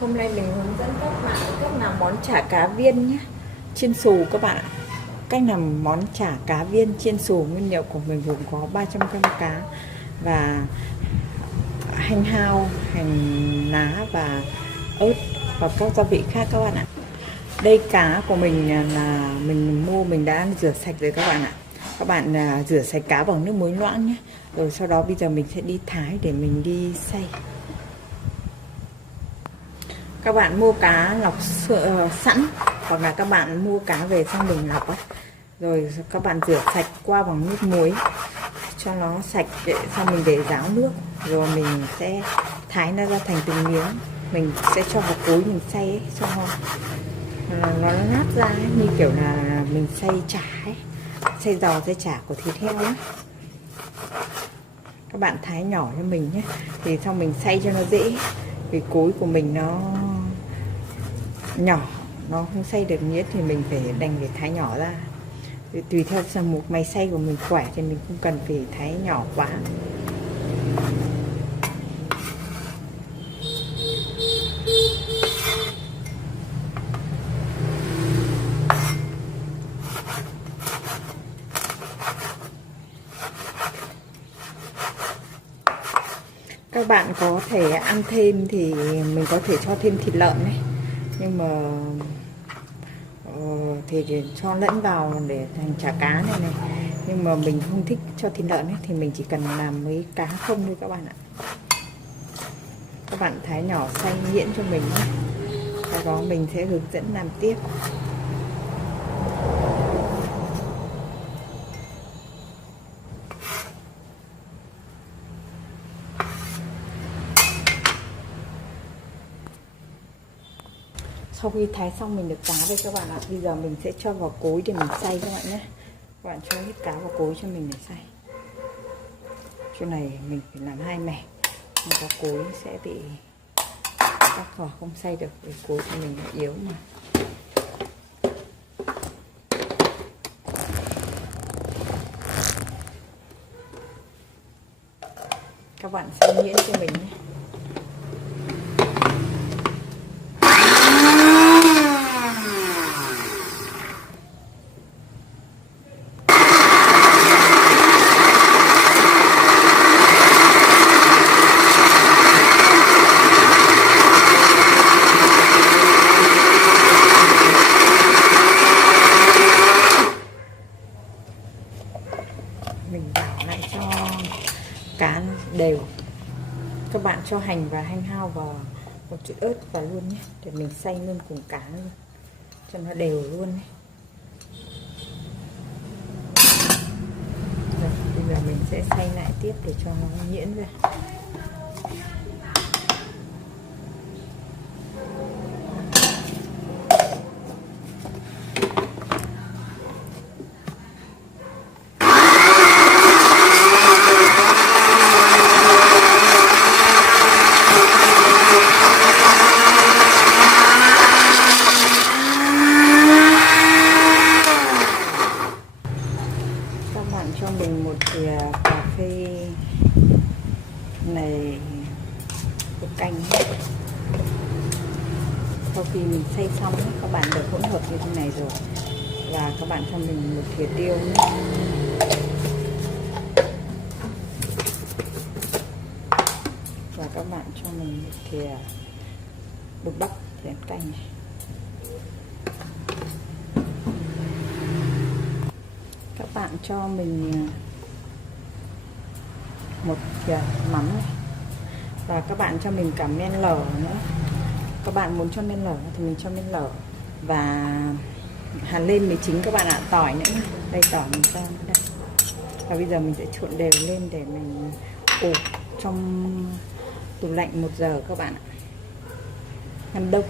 Hôm nay mình hướng dẫn các bạn cách làm món chả cá viên nhé, chiên xù các bạn ạ. Cách làm món chả cá viên chiên xù. Nguyên liệu của mình gồm có 300 g cá và hành hao, hành lá và ớt và các gia vị khác các bạn ạ. Đây cá của mình là mình mua, mình đã rửa sạch rồi các bạn ạ. Các bạn rửa sạch cá bằng nước muối loãng nhé. Rồi sau đó bây giờ mình sẽ đi thái để mình đi xay. Các bạn mua cá lọc sẵn hoặc là các bạn mua cá về xong mình lọc ấy. Rồi các bạn rửa sạch qua bằng nước muối cho nó sạch, để xong mình để ráo nước, rồi mình sẽ thái nó ra thành từng miếng. Mình sẽ cho vào cối mình xay ấy, cho nó nát ra ấy, như kiểu là mình xay chả ấy, xay giò xay chả của thịt heo ấy. Các bạn thái nhỏ cho mình nhé, thì xong mình xay cho nó dễ, vì cối của mình nó nhỏ, nó không xay được miết thì mình phải đành phải thái nhỏ ra. Thì tùy theo sang một máy xay của mình khỏe thì mình không cần phải thái nhỏ quá. Các bạn có thể ăn thêm thì mình có thể cho thêm thịt lợn đấy, nhưng mà thì cho lẫn vào để thành chả cá này này. Nhưng mà mình không thích cho thịt lợn ấy, thì mình chỉ cần làm với cá không thôi các bạn ạ. Các bạn thái nhỏ xay nhuyễn cho mình nhé. Sau đó mình sẽ hướng dẫn làm tiếp. Sau khi thái xong mình được cá đây các bạn ạ, bây giờ mình sẽ cho vào cối để mình xay các bạn nhé. Các bạn cho hết cá vào cối cho mình để xay. Chỗ này mình phải làm 2 mẻ, không có cối sẽ bị các vỏ không xay được, vì cối của mình yếu mà. Các bạn xay nhuyễn cho mình nhé. Mình đảo lại cho cá đều. Các bạn cho hành và hành hao vào một chút ớt vào luôn nhé, để mình xay luôn cùng cá luôn cho nó đều luôn nhé. Rồi, bây giờ mình sẽ xay lại tiếp để cho nó nhuyễn ra. Cho mình một thìa cà phê này của canh. Sau khi mình xay xong các bạn được hỗn hợp như thế này rồi, và các bạn cho mình một thìa tiêu nữa. Và các bạn cho mình một thìa bột bắp để canh này. Các bạn cho mình một thìa mắm này, và các bạn cho mình cả men lở nữa. Các bạn muốn cho men lở thì mình cho men lở, và hạt nêm mới chính các bạn ạ, tỏi nữa. Đây tỏi mình cho đây. Và bây giờ mình sẽ trộn đều lên để mình ủ trong tủ lạnh 1 giờ các bạn ạ, ngăn đông.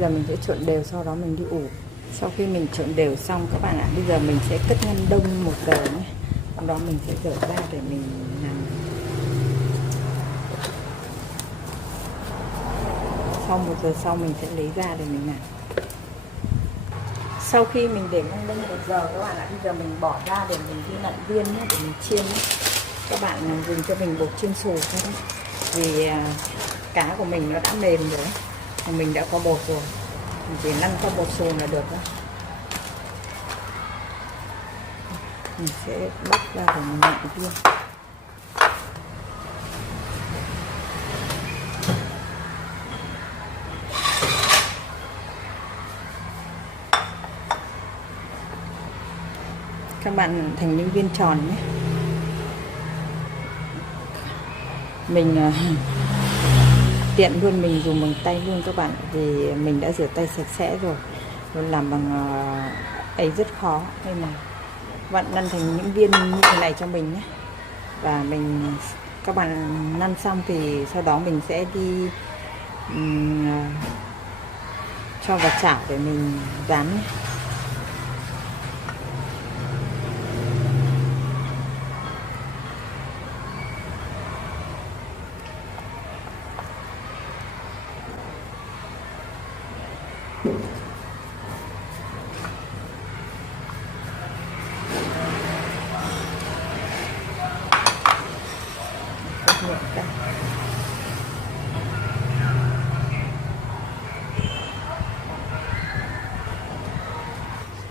Giờ mình sẽ trộn đều, sau đó mình đi ủ. Sau khi mình trộn đều xong các bạn ạ, bây giờ mình sẽ cất ngăn đông 1 giờ nhé. Sau đó mình sẽ rửa ra để mình làm. Sau 1 giờ sau mình sẽ lấy ra để mình làm. Sau khi mình để ngăn đông 1 giờ các bạn ạ, bây giờ mình bỏ ra để mình đi nặn viên nhé, để mình chiên nhé. Các bạn dùng cho mình bột chiên xù thôi, vì cá của mình nó đã mềm rồi, Mình đã có bột rồi, mình chỉ lăn qua bột sồn là được đó. Mình sẽ bắt ra để mình nặn viên. Các bạn thành những viên tròn nhé. Mình tiện luôn, mình dùng bằng tay luôn các bạn, vì mình đã rửa tay sạch sẽ rồi. Luôn làm bằng ấy rất khó, nên là bạn lăn thành những viên như thế này cho mình nhé. Và các bạn lăn xong thì sau đó mình sẽ đi cho vào chảo để mình rán nhé.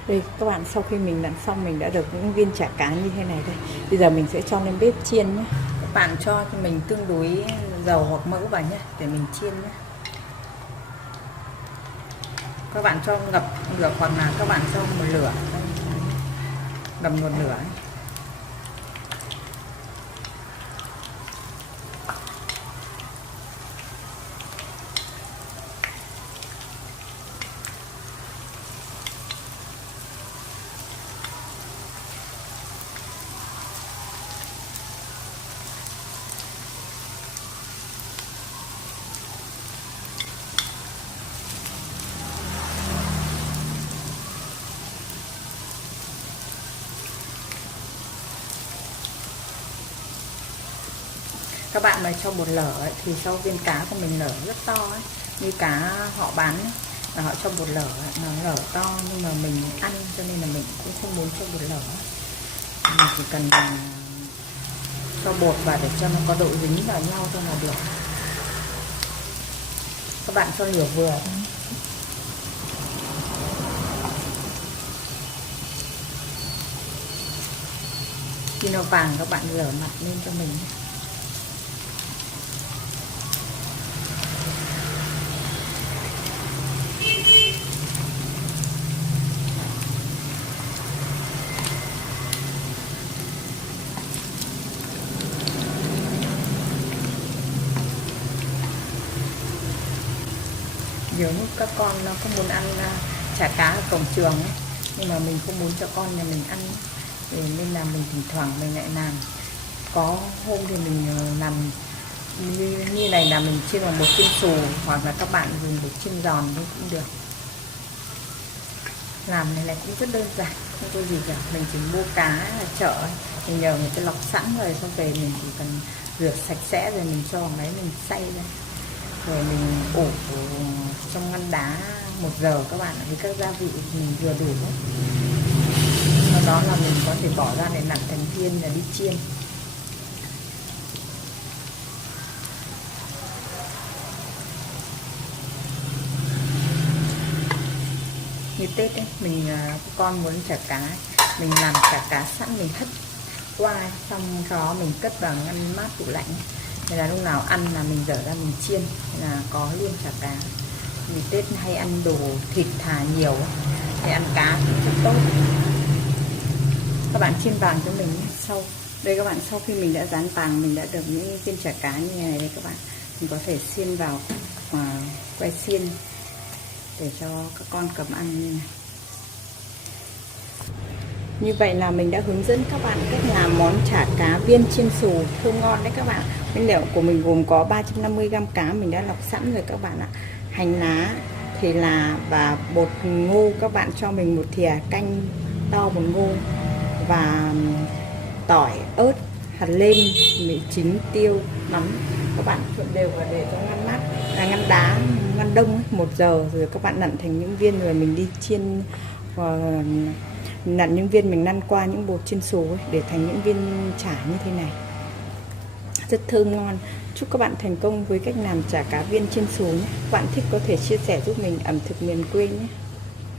Đây các bạn, sau khi mình lặn xong mình đã được những viên chả cá như thế này đây. Bây giờ mình sẽ cho lên bếp chiên nhé. Các bạn cho mình tương đối dầu hoặc mỡ vào nhé, để mình chiên nhé. Các bạn cho ngập lửa hoặc là các bạn cho một lửa, ngầm một lửa ấy. Các bạn mà cho bột lở ấy, thì sau viên cá của mình lở rất to ấy. Như cá họ bán ấy, là họ cho bột lở ấy, nó lở to, nhưng mà mình ăn cho nên là mình cũng không muốn cho bột lở. Mình chỉ cần cho bột vào để cho nó có độ dính vào nhau thôi là được. Các bạn cho lửa vừa thôi. Khi nó vàng các bạn rửa mặt lên cho mình. Nhiều lúc các con nó không muốn ăn chả cá ở cổng trường ấy, nhưng mà mình không muốn cho con nhà mình ăn ấy. Nên là mình thỉnh thoảng mình lại làm. Có hôm thì mình làm như này là mình chiên bằng bột chiên xù, hoặc là các bạn dùng bột chiên giòn cũng được. Làm này cũng rất đơn giản, không có gì cả. Mình chỉ mua cá ở chợ, mình nhờ người ta lọc sẵn rồi, xong về mình chỉ cần rửa sạch sẽ rồi mình cho vào máy mình xay ra, rồi mình ủ trong ngăn đá 1 giờ các bạn ạ, với các gia vị mình vừa đủ. Sau đó là mình có thể bỏ ra để nặn thành viên là đi chiên. Như Tết ấy, con muốn chả cá, mình làm chả cá sẵn, mình hấp qua, xong đó mình cất vào ngăn mát tủ lạnh. Nên là lúc nào ăn là mình dở ra mình chiên, nên là có luôn chả cá. Vì Tết hay ăn đồ thịt thà nhiều, thì ăn cá cũng rất tốt. Các bạn chiên vàng cho mình. Đây các bạn, sau khi mình đã rán vàng, mình đã được những viên chả cá như này đây các bạn. Mình có thể xiên vào và quay xiên để cho các con cầm ăn như này. Như vậy là mình đã hướng dẫn các bạn cách làm món chả cá viên chiên xù thơm ngon đấy các bạn. Nguyên liệu của mình gồm có 350g cá mình đã lọc sẵn rồi các bạn ạ. Hành lá, thì là và bột ngô, các bạn cho mình 1 thìa canh to bột ngô, và tỏi, ớt, hạt lêm, mì chính, tiêu, mắm. Các bạn trộn đều và để trong ngăn mát, ngăn đá, ngăn đông ấy, 1 giờ rồi các bạn nặn thành những viên, rồi mình đi chiên. Nặn những viên mình lăn qua những bột chiên xù ấy, để thành những viên chả như thế này. rất thơm ngon. Chúc các bạn thành công với cách làm chả cá viên chiên xù nhé. Các bạn thích có thể chia sẻ giúp mình ẩm thực miền quê nhé.